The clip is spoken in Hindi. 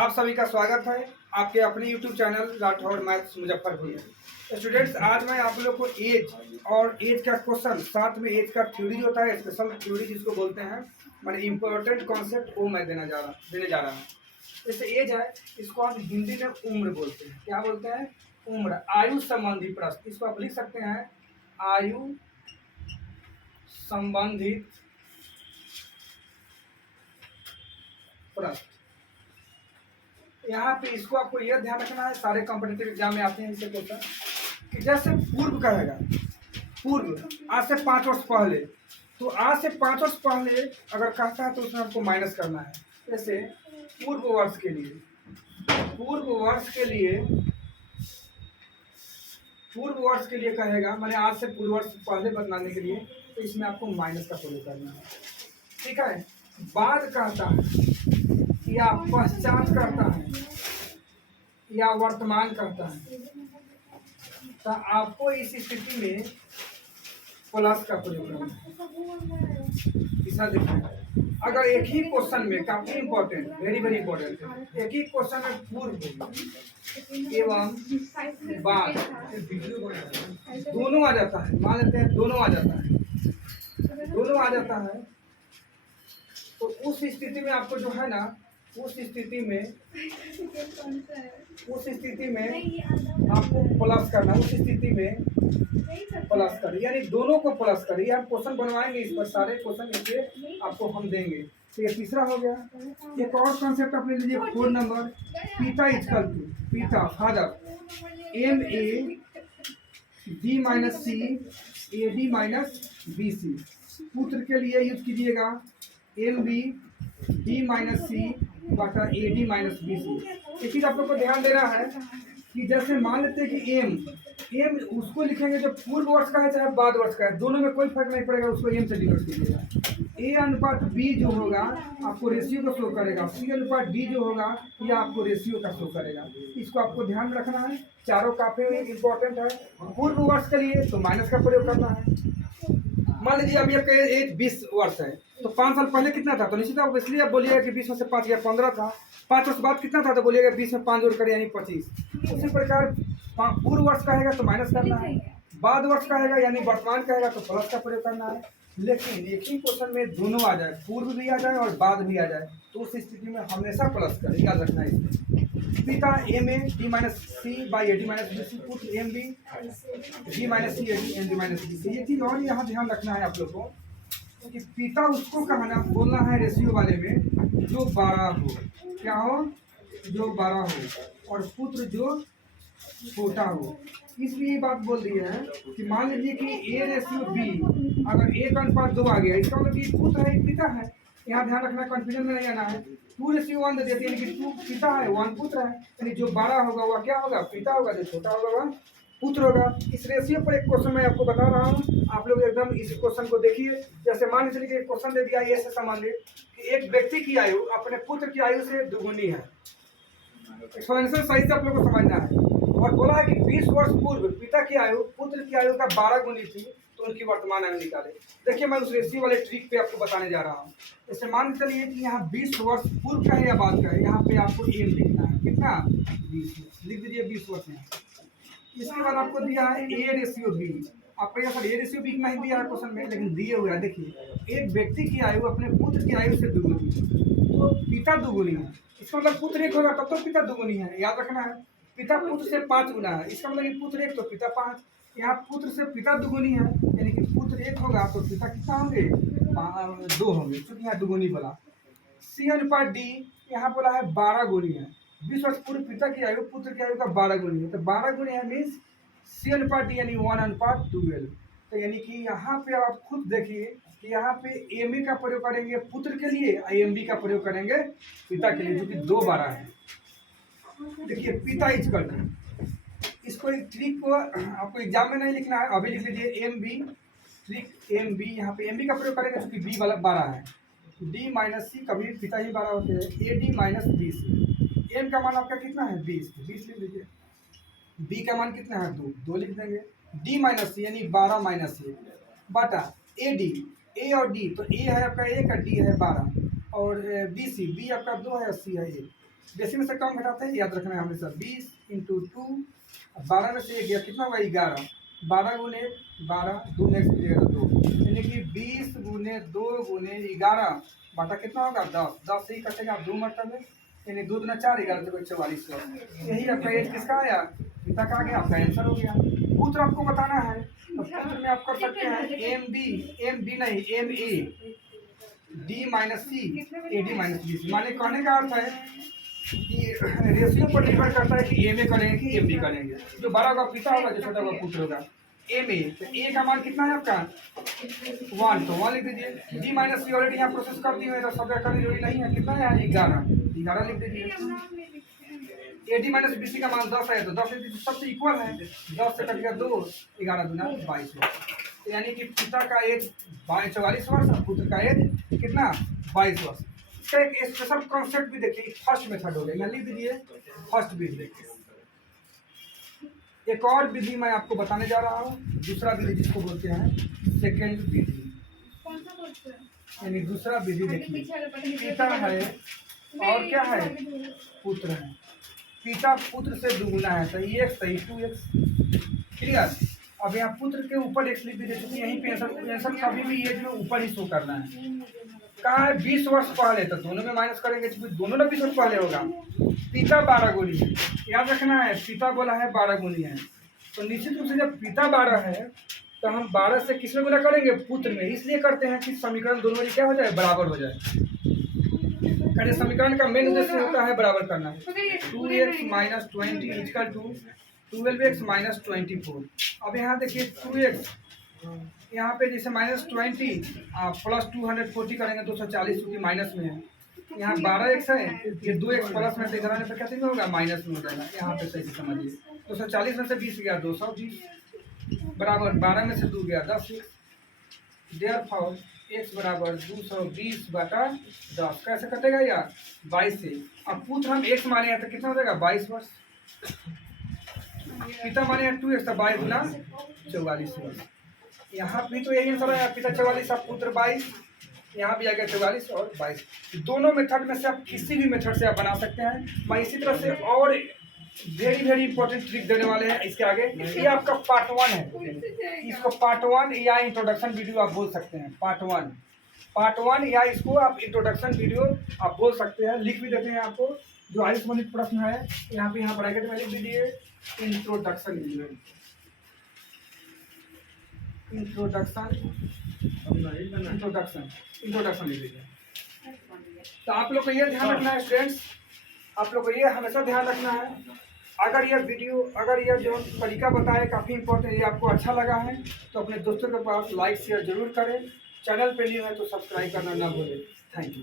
आप सभी का स्वागत है आपके अपने YouTube channel Rathore maths Muzaffarpur में। स्टूडेंट्स, आज मैं आप लोग को एज और एज का क्वेश्चन, साथ में एज का थ्योरी जो होता है, स्पेशल थ्योरी जिसको बोलते हैं, मैंने इंपॉर्टेंट कॉन्सेप्ट वो मैं देने जा रहा हूँ। जैसे एज है, इसको आप हिंदी में उम्र बोलते हैं। क्या बोलते हैं? उम्र। आयु संबंधी प्रश्न, इसको आप लिख सकते हैं आयु संबंधित प्रश्न। यहाँ पे इसको आपको यह ध्यान रखना है, सारे कॉम्पिटिटिव एग्जाम में आते हैं इसे क्वेश्चन, कि जैसे पूर्व कहेगा, पूर्व आज से 5 वर्ष पहले, तो आज से 5 वर्ष पहले अगर कहता है तो उसमें आपको माइनस करना है। जैसे पूर्व वर्ष के लिए, पूर्व वर्ष के लिए कहेगा, मैंने आज से पूर्व वर्ष पहले बताने के लिए, तो इसमें आपको माइनस का प्रयोग करना है। ठीक है। बाद कहता है या पश्चात करता है या वर्तमान करता है, तो आपको इस स्थिति में प्लस का प्रयोग करना है। तीसरा देखिए, अगर एक ही क्वेश्चन में, काफी इंपॉर्टेंट, वेरी वेरी इंपॉर्टेंट है, एक ही क्वेश्चन में पूर्व एवं बाद दोनों आ जाता है, मान लेते हैं दोनों आ जाता है, तो उस स्थिति में आपको जो है ना, उस स्थिति में आपको प्लस करना, उस स्थिति में प्लस करें, यानी दोनों को प्लस करें। ये हम क्वेश्चन बनवाएंगे, इस पर सारे क्वेश्चन इससे आपको हम देंगे। तो ये तीसरा हो गया। एक और कॉन्सेप्ट अपने लीजिए, 4 नंबर, पिता इजकल टू, पिता father M A D minus C A D minus B C. पुत्र के लिए यूज कीजिएगा M B D minus C बटा A D minus B C. एक चीज आप लोग को ध्यान देना है कि जैसे मान लेते हैं कि एम उसको लिखेंगे जो पूर्व वर्ष का है चाहे बाद वर्ष का है, दोनों में कोई फर्क नहीं पड़ेगा, उसको एम से डिनोट कीजिएगा। ए अनुपात बी जो होगा आपको रेशियो को शो करेगा, सी अनुपात डी जो होगा यह आपको रेशियो का शो करेगा। इसको आपको ध्यान रखना है, चारों काफी इंपॉर्टेंट है। पूर्व वर्ष के लिए तो माइनस का प्रयोग करना है। मान लीजिए अभी आपका एज 20 वर्ष है, तो 5 साल पहले कितना था, तो निश्चित आप इसलिए आप बोलिएगा कि 20 में से 5 या 15 था। 5 वर्ष बाद कितना था, तो बोलिएगा 20 में 5 जोड़ कर यानी 25। उसी प्रकार पूर्व वर्ष कहेगा तो माइनस करना है, बाद वर्ष कहेगा यानी वर्तमान कहेगा तो प्लस का प्रयोग करना है। लेकिन एक ही क्वेश्चन में दोनों आ जाए, पूर्व भी आ जाए और बाद भी आ जाए, तो उस स्थिति में हमेशा प्लस करें, याद रखना है। इसमें पिता M A D minus C by A D minus B C, पुत्र M B D minus C M D minus B C. ये चीज और यहाँ ध्यान रखना है आप लोग को कि पिता उसको कहना बोलना है रेशियो वाले में जो 12 हो, क्या हो, जो 12 हो, और पुत्र जो छोटा हो। इसलिए ये बात बोल रही है कि मान लीजिए कि ए रेशियो बी, अगर 1 अनुपात 2 आ गया, इसका मतलब कि पुत्र है, पिता है। यहाँ ध्यान रखना, कंफ्यूजन में नहीं आना है। 2:1 दे देती है, यानी कि 2 पिता है, 1 पुत्र है, यानी जो 12 होगा वह क्या होगा, पिता होगा, जो छोटा होगा वह पुत्र होगा। इस रेशियो पर एक क्वेश्चन मैं आपको बता रहा हूँ, आप लोग एकदम इस क्वेश्चन को देखिए। जैसे मान लीजिए एक क्वेश्चन दे दिया, ये से संबंधित कि एक व्यक्ति की आयु अपने पुत्र की आयु से दुगुनी है। एक्सप्लेनेशन सही से आप लोग को समझना है। और बोला है कि 20 वर्ष पूर्व पिता की आयु पुत्र की आयु का 12 गुनी थी, तो उनकी वर्तमान आयु निकाले। देखिए मैं उस रेशियो वाले ट्रिक पे आपको बताने जा रहा हूँ। जैसे मान चलिए कि यहाँ 20 वर्ष पूर्व का है या बाद का है, यहाँ पे आपको एम लिखना है, कितना, 20 लिख दीजिए, 20 वर्ष है। इसके बाद आपको दिया है ए रेशियो बी, आपको यहाँ पर ए रेशियो बी नहीं दिया है क्वेश्चन में, लेकिन दिए हुए है। देखिए एक व्यक्ति की आयु अपने पुत्र की आयु से दुगुनी, तो पिता दुगुनी है, इसका मतलब पुत्र 1 होगा तब तो पिता दुगुनी है, याद रखना है। पिता पुत्र से 5 गुना है, इसका मतलब कि पुत्र 1 तो पिता 5। यहाँ पुत्र से पिता दुगुनी है, यानी कि पुत्र 1 होगा तो पिता कितना होंगे, 2 होंगे, क्योंकि यहाँ दुगुनी बोला। सी अनुपात डी, यहाँ बोला है 12 गुनी है। 20 वर्ष पूर्व पिता की आयु पुत्र की आयु का 12 गुनी है, तो 12 गुनी है मीन्स सी अनुपात डी यानी 1:12। तो यानी कि यहाँ पे आप खुद देखिए कि यहाँ पे एम ए का प्रयोग करेंगे पुत्र के लिए, एम बी का प्रयोग करेंगे पिता के लिए, जो कि 2 12 है। देखिए पिता इजकल टू, इसको एक ट्रिक को आपको एग्जाम में नहीं लिखना है, अभी लिख लीजिए M B, trick M B, यहाँ पे एम बी का प्रयोग करेंगे क्योंकि बी वाला 12 है, डी माइनस सी, कभी पिता ही 12 होते हैं, A D minus B C. M का मान आपका कितना है, 20 लिख लीजिए। बी का मान कितना है, 2 लिख देंगे। डी माइनस सी यानी 12 माइनस 1 बटा ए डी, ए और डी, तो ए है आपका 1 और डी है 12, और बी सी, बी आपका 2 है और सी है 1। बेसिक में से कम घटाते हैं, याद रखना है हमेशा। 20 इंटू 2, 12 में से 1 गया, कितना होगा 11। 12 गुने 12, 2 नेक्स्ट मिलेगा 2, यानी कि 20 गुने 2 गुने 11 बाटा कितना होगा 10। 10 से ही कटेगा 2 मरतबे, यानी 2 दूना 4, 11 से 44 हुआ। यही आपका एज किसका आया, पिता का आ गया, आपका आंसर हो गया। पुत्र आपको बताना है, तो पुत्र में आप कर सकते हैं एम बी नहीं M A D minus C A D minus B. माने कहने का अर्थ है कि रेशियो पर निर्भर करता है कि एम ए करेंगे कि एम डी करेंगे। जो बड़ा होगा पिता होगा, जो छोटा होगा पुत्र होगा। एम ए, तो ए का मान कितना है आपका 1, तो 1 लिख दीजिए। डी माइनस सी ऑलरेडी यहाँ प्रोसेस कर दिए हैं, तो सब करने जरूरी नहीं है। कितना है 11 लिख दीजिए। A D minus B C का मान 10 है, तो 10 लिख दीजिए, सबसे इक्वल है। 10 से कट गया 2, 11 दूना 22 वर्ष। यानी कि पिता का एज 44 वर्ष और पुत्र का एज कितना 22 वर्ष। इसका एक स्पेशल कॉन्सेप्ट भी देखिए, फर्स्ट मेथड हो गया, यहाँ लिख दीजिए फर्स्ट विधि। एक और विधि मैं आपको बताने जा रहा हूँ, दूसरा विधि जिसको बोलते हैं सेकेंड विधि, यानी दूसरा विधि। देखिए पिता है और क्या है पुत्र है। पिता पुत्र से दुगुना है, सही 1 सही 2x, क्लियर। अब यहाँ पुत्र के ऊपर x लिख दीजिए, क्योंकि यहीं पे आंसर कभी भी एज में ऊपर ही शो करना है। कहा है 20 वर्ष पहले, तो दोनों में माइनस करेंगे, दोनों में 20 वर्ष पहले होगा। पिता 12 गुनी है, याद रखना है, पिता बोला है 12 गुनी है, तो निश्चित रूप से जब पिता 12 है तो हम 12 से किस में गुना करेंगे, पुत्र में। इसलिए करते हैं कि समीकरण दोनों में क्या हो जाए, बराबर हो जाए। अरे समीकरण का मेन उद्देश्य होता है बराबर करना। 2x minus 20 equal to 12x minus 24। अब यहाँ देखिए 2x, यहाँ पे जैसे माइनस 20 प्लस 240 करेंगे 240, क्योंकि माइनस में है। यहाँ 12x है, ये 2x प्लस में से इधर आने पर कैसे में होगा, माइनस में हो जाएगा। यहाँ पे सही से समझिए, 240 में से 20 गया 220 बराबर 12 में से 2 गया 10। देयरफॉर x बराबर 220 बटा 10। कैसे कटेगा यार 22 से। अब पुत्र हम x माने हैं तो कितना हो जाएगा 22 वर्ष। पिता माने हैं 2x, तो 22 गुना 44 वर्ष। यहाँ भी तो यही आंसर आया, पिता 44 अब पुत्र 22, यहाँ भी आ गया 44 और 22। दोनों मेथड में से आप किसी भी मेथड से आप बना सकते हैं। मैं इसी तरह से और वेरी इंपॉर्टेंट ट्रिक देने वाले हैं इसके आगे। ये आपका पार्ट 1 है, इसको पार्ट 1 या इंट्रोडक्शन वीडियो आप बोल सकते हैं। पार्ट 1 या इसको आप इंट्रोडक्शन वीडियो आप बोल सकते हैं। लिख भी देते हैं आपको, जो आयु संबंधित प्रश्न है यहाँ पे, यहाँ ब्रैकेट में लिख दीजिए इंट्रोडक्शन वीडियो। इंट्रोडक्शन लिख लीजिए। तो आप लोग को ये ध्यान रखना है स्टूडेंट्स, आप लोग को ये हमेशा ध्यान रखना है, अगर यह वीडियो, अगर यह जो तरीका बताए काफ़ी इंपॉर्टेंट, ये आपको अच्छा लगा है तो अपने दोस्तों के पास लाइक शेयर जरूर करें। चैनल पे न्यू है तो सब्सक्राइब करना ना भूलें। Thank you.